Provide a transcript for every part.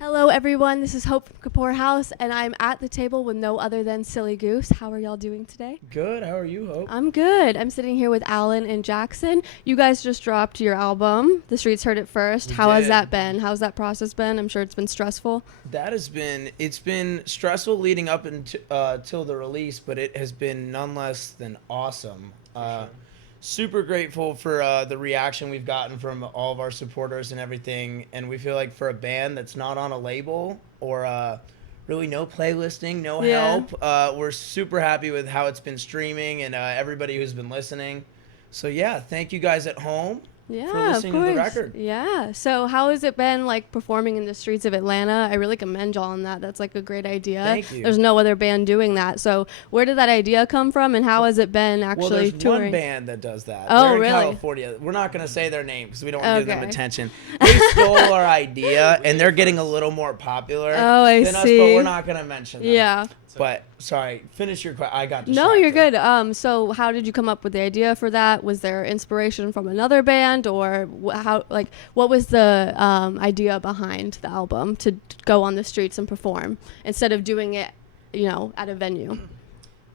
Hello, everyone. This is Hope from Kapoorhouse, and I'm at the table with no other than Silly Goose. How are y'all doing today? Good. How are you, Hope? I'm good. I'm sitting here with Alan and Jackson. You guys just dropped your album. The Streets heard it first. How has that been? How's that process been? I'm sure it's been stressful. It's been stressful leading up till the release, but it has been none less than awesome. Super grateful for the reaction we've gotten from all of our supporters and everything. And we feel like for a band that's not on a label or really no playlisting, no help, we're super happy with how it's been streaming and everybody who's been listening. So, yeah, thank you guys at home for listening to the record. Yeah. So how has it been, like, performing in the streets of Atlanta? I really commend y'all on that. That's, like, a great idea. Thank you. There's no other band doing that. So where did that idea come from, and how has it been actually touring? Well, there's one band that does that. Oh, They're in really? California. We're not going to say their name because we don't want to give them attention. They stole our idea, and they're getting a little more popular than us, but we're not going to mention them. Yeah. But, sorry, finish your question. I got distracted. No, you're good. So how did you come up with the idea for that? Was there inspiration from another band, or what was the idea behind the album to go on the streets and perform instead of doing it, at a venue?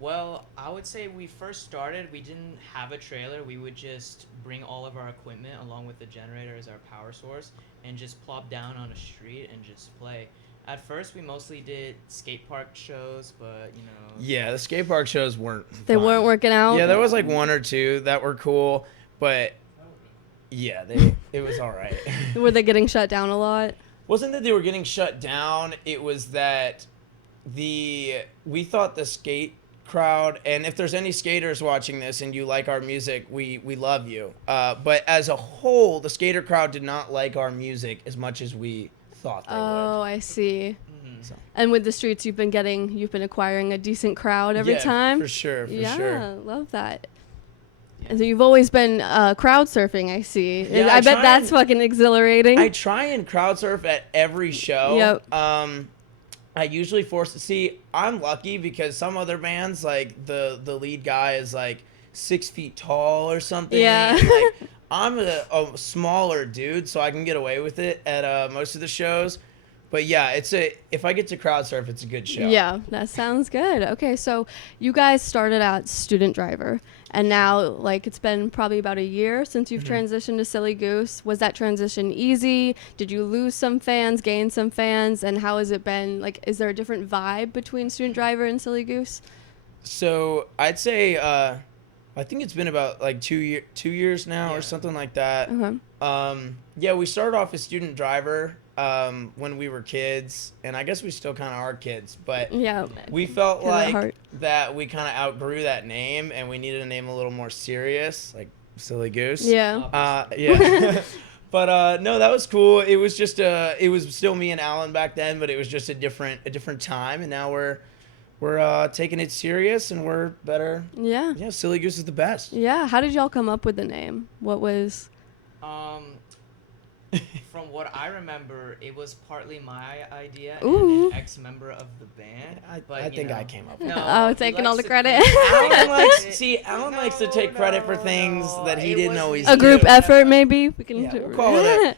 Well, I would say we first started, we didn't have a trailer. We would just bring all of our equipment along with the generator as our power source and just plop down on a street and just play. At first, we mostly did skate park shows, but, Yeah, the skate park shows weren't They fun. weren't working out? Yeah, there was like one or two that were cool, but yeah, it was all right. Were they getting shut down a lot? Wasn't that they were getting shut down, it was that we thought the skate crowd, and if there's any skaters watching this and you like our music, we love you. But as a whole, the skater crowd did not like our music as much as we thought they would. Oh, I see. Mm-hmm. So. And with the streets, you've been acquiring a decent crowd every time? For sure, sure. Yeah, love that. And so you've always been crowd surfing, I see. Yeah, I bet that's fucking exhilarating. I try and crowd surf at every show. Yep. I usually I'm lucky because some other bands, like the lead guy is like 6 feet tall or something. Yeah. Like, I'm a smaller dude, so I can get away with it at most of the shows. But yeah, if I get to crowd surf, it's a good show. Yeah, that sounds good. Okay, so you guys started out student driver, and now it's been probably about a year since you've transitioned to Silly Goose. Was that transition easy? Did you lose some fans, gain some fans, and how has it been? Is there a different vibe between student driver and Silly Goose? So I'd say I think it's been about 2 years now or something like that. Okay. Yeah, we started off as student driver when we were kids, and I guess we still kind of are kids, but yeah, we felt like that we kind of outgrew that name, and we needed a name a little more serious, like Silly Goose. Yeah. Yeah. But no, that was cool. It was just it was still me and Alan back then, but it was just a different time, and now we're taking it serious, and we're better. Yeah. Yeah, Silly Goose is the best. Yeah. How did y'all come up with the name? What was? From what I remember, it was partly my idea Ooh. and an ex-member of the band. I think I came up with it. Oh, taking all the credit. Alan likes to take credit for things that he didn't always do. A group effort, maybe? We can Yeah,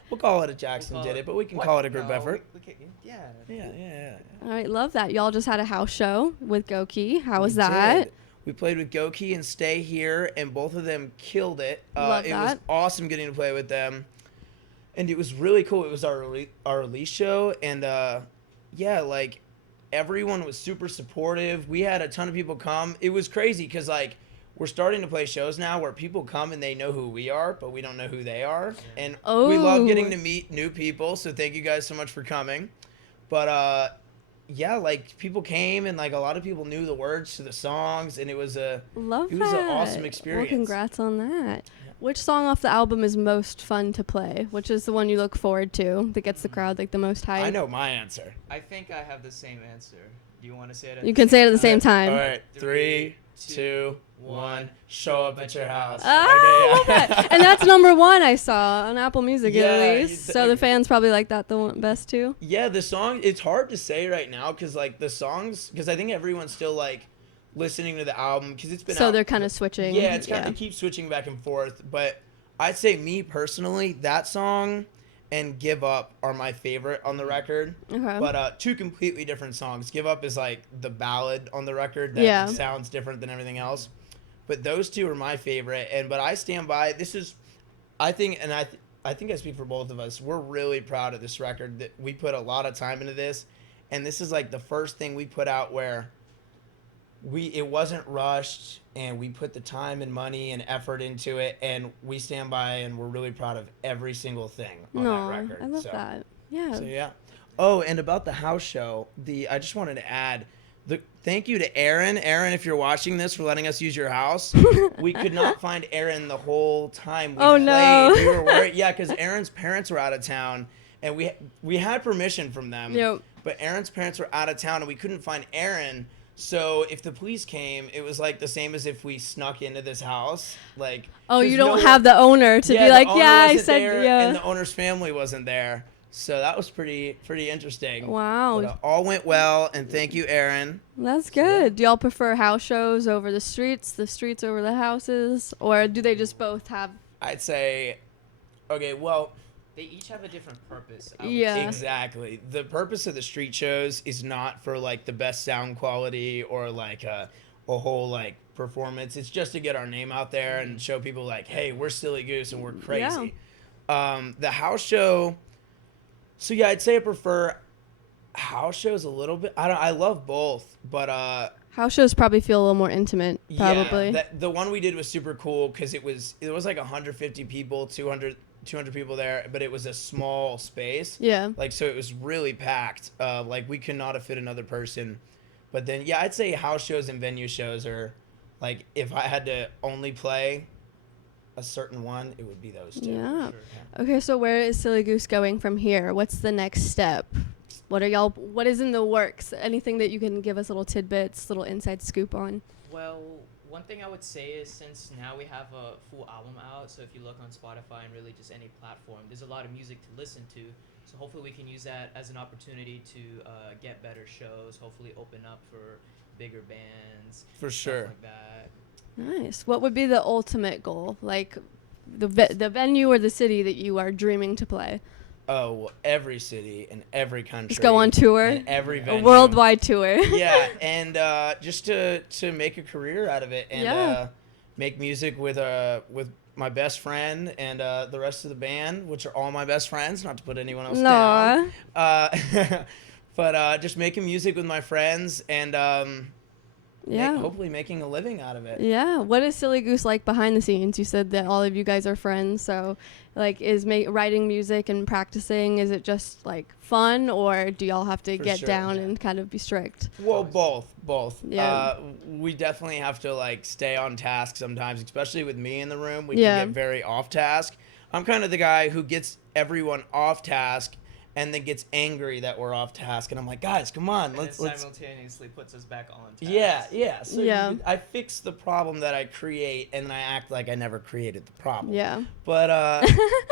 we'll call it a Jackson did it, but we can call it a group effort. Yeah. All right, love that. Y'all just had a house show with Goki. How was We that? did. We played with Goki and Stay Here, and both of them killed it. Love It was awesome getting to play with them. And it was really cool. It was our release show, and everyone was super supportive. We had a ton of people come. It was crazy because we're starting to play shows now where people come and they know who we are, but we don't know who they are. And we love getting to meet new people. So thank you guys so much for coming. But people came, and a lot of people knew the words to the songs, and it was an awesome experience. Well, congrats on that. Which song off the album is most fun to play? Which is the one you look forward to that gets the crowd the most hyped? I know my answer. I think I have the same answer. Do you want to say it? You can say it at the same time. All right, 3, 2, 1. Show up at your house. Oh, okay, yeah. And that's number 1 I saw on Apple Music at least. So the fans probably like that the best too. Yeah, the song. It's hard to say right now because the songs. Because I think everyone's still listening to the album because it's been so out. They're kind of switching. Yeah, it's kind of keep switching back and forth. But I'd say me personally, that song and Give Up are my favorite on the record. Okay. But two completely different songs. Give Up is like the ballad on the record that Yeah. sounds different than everything else. But those two are my favorite. But I stand by, this is, I think, and I think I speak for both of us, we're really proud of this record. That we put a lot of time into this. And this is like the first thing we put out where it wasn't rushed, and we put the time and money and effort into it, and we stand by, and we're really proud of every single thing on that No, record. I love that. Yeah. So yeah. Oh, and about the house show, I just wanted to add thank you to Aaron. Aaron, if you're watching this, for letting us use your house. We could not find Aaron the whole time we played. No. We were worried, yeah, because Aaron's parents were out of town, and we had permission from them. Yep. But Aaron's parents were out of town, and we couldn't find Aaron. So if the police came, it was like the same as if we snuck into this house. Like, Oh, you there's don't no have the owner to be the like, owner yeah, I wasn't said, there, yeah. and the owner's family wasn't there. So that was pretty interesting. Wow. But, all went well, and thank you, Aaron. That's good. Do y'all prefer house shows over the streets over the houses, or do they just both have? I'd say, okay, well, They each have a different purpose. I would Yeah. say. exactly. The purpose of the street shows is not for like the best sound quality or like a whole like performance. It's just to get our name out there and show people like, hey, we're Silly Goose and we're crazy. The house show. So yeah, I'd say I prefer house shows a little bit. I love both, but House shows probably feel a little more intimate, probably. yeah, the one we did was super cool because it was like 150 people, 200 people there, but it was a small space. Yeah. Like, so it was really packed. Like, we could not have fit another person. But then, yeah, I'd say house shows and venue shows are, like, if I had to only play a certain one, it would be those two. Yeah. Sure. Okay, so where is Silly Goose going from here? What's the next step? What is in the works? Anything that you can give us little tidbits, little inside scoop on? Well, one thing I would say is, since now we have a full album out, so if you look on Spotify and really just any platform, there's a lot of music to listen to. So hopefully we can use that as an opportunity to get better shows, hopefully open up for bigger bands. For stuff sure. like that. Nice. What would be the ultimate goal? Like the venue or the city that you are dreaming to play? Oh, well, every city and every country. Just go on tour? And every A venue. worldwide tour. Yeah, and just to make a career out of it, and Yeah. make music with my best friend and the rest of the band, which are all my best friends, not to put anyone else down. But just making music with my friends and Yeah. hopefully making a living out of it. Yeah. What is Silly Goose like behind the scenes? You said that all of you guys are friends, so like is writing music and practicing, is it just like fun, or do y'all have to For get sure, down yeah. and kind of be strict? Well, both. Yeah. We definitely have to like stay on task sometimes, especially with me in the room. We Yeah. can get very off task. I'm kind of the guy who gets everyone off task and then gets angry that we're off task, and I'm like, guys, come on, And let's then simultaneously puts us back on task. yeah. So Yeah. I fix the problem that I create, and then I act like I never created the problem. Yeah. But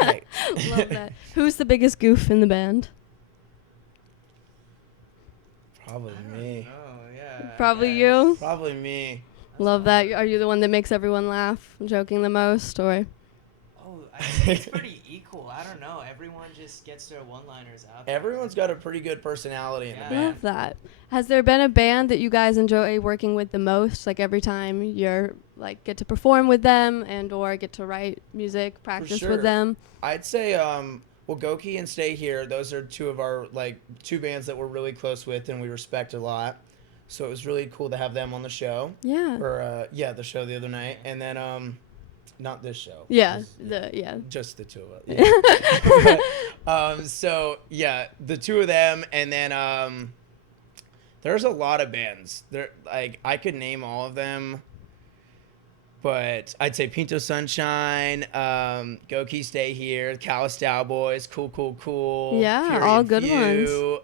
hey. Love that. Who's the biggest goof in the band? Probably me. Oh, yeah. I Probably guess. you. Probably me. That's Love fine. that. Are you the one that makes everyone laugh, joking the most, or? Oh, I think it's pretty equal. I don't know. Everyone just gets their one-liners out there. Everyone's got a pretty good personality in the Yeah. band. Love that. Has there been a band that you guys enjoy working with the most? Like every time you're like get to perform with them and or get to write music, practice sure. with them? I'd say well, Goki and Stay Here, those are two of our two bands that we're really close with and we respect a lot. So it was really cool to have them on the show. Yeah. Or the show the other night. And then not this show. Yeah. This- just the two of us. Yeah. So yeah, the two of them, and then there's a lot of bands. There, like I could name all of them, but I'd say Pinto Sunshine, Goki Stay Here, Callous Cowboys, Cool. Yeah, Fury all and good Few.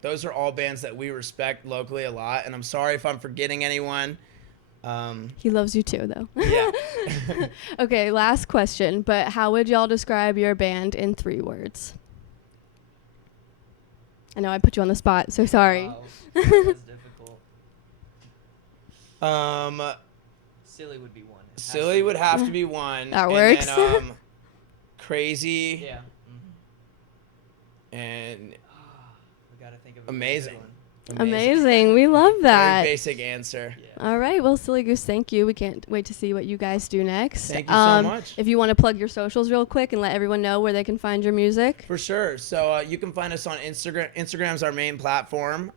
Those are all bands that we respect locally a lot, and I'm sorry if I'm forgetting anyone. He loves you too, though. Yeah. Okay, last question. But how would y'all describe your band in 3 words? I know I put you on the spot, so sorry. Wow, that's difficult. Silly would be one. It has Silly to would be. have to be one. That and works. Then, crazy. Yeah. And We gotta think of a amazing. good one. Amazing. We love Very that. basic answer. Yeah. All right. Well, Silly Goose, thank you. We can't wait to see what you guys do next. Thank you so much. If you want to plug your socials real quick and let everyone know where they can find your music. For sure. So you can find us on Instagram. Instagram's our main platform.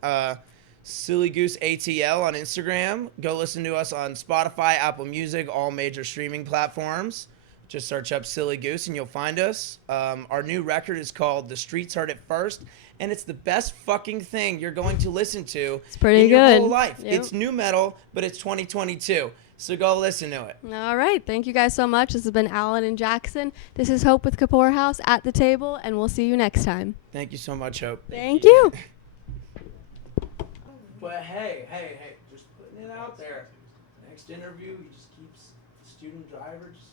Silly Goose ATL on Instagram. Go listen to us on Spotify, Apple Music, all major streaming platforms. Just search up Silly Goose and you'll find us. Our new record is called The Streets Heard It First, and it's the best fucking thing you're going to listen to It's pretty in your good. whole life. Yep. It's new metal, but it's 2022. So go listen to it. All right. Thank you guys so much. This has been Alan and Jackson. This is Hope with Kapoorhouse at the table, and we'll see you next time. Thank you so much, Hope. Thank you. But hey, just putting it out there. Next interview, you just keep student driver, just